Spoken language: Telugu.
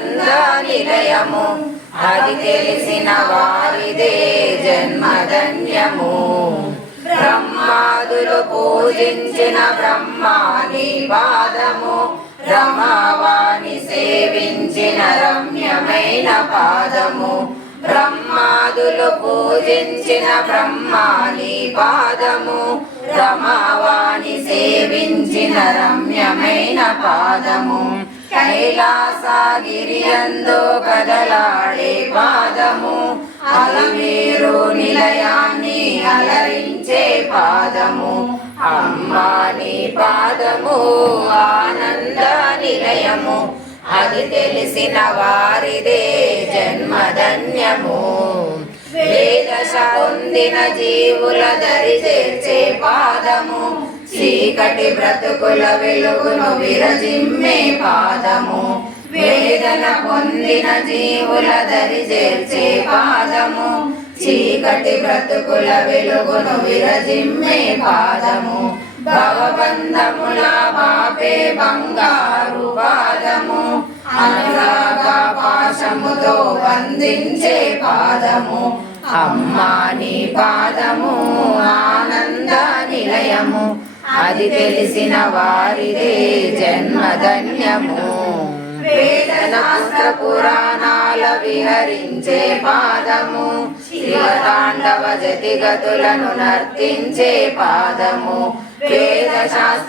ఆనంద నిలయము అది తెలిసిన వారిదే జన్మధన్యము. బ్రహ్మాదులు పూజించిన బ్రహ్మాని పాదము రమావాణి సేవించిన రమ్యమైన పాదము. బ్రహ్మాదులు పూజించిన బ్రహ్మాని పాదము రమావాణి సేవించిన రమ్యమైన పాదము. కైలాసగిరియందు కదలాడే పాదము అలమేరు నిలయాన్ని అలరించే పాదము. అమ్మా నీ పాదము ఆనంద నిలయము అది తెలిసిన వారిదే జన్మధన్యము. వేదశ పొందిన జీవుల దరి చేర్చే పాదము చీకటి బ్రతుకుల వెలుగును విరజిమ్మే పాదము. వేదన పొందిన జీవుల దరి చేర్చే పాదము చీకటి బ్రతుకుల వెలుగును విరజిమ్మే పాదము. భవబంధముల బాపే బంగారు పాదము అనురాగ పాశముతో బంధించే పాదము. అమ్మా నీ పాదము ఆనంద నిలయము అది తెలిసిన వారిదే జన్మధన్యము. వేదశాస్త్ర పురాణాల విహరించే పాదము శివతాండవ జతిగతులను నర్తించే పాదము. వేదశాస్త్ర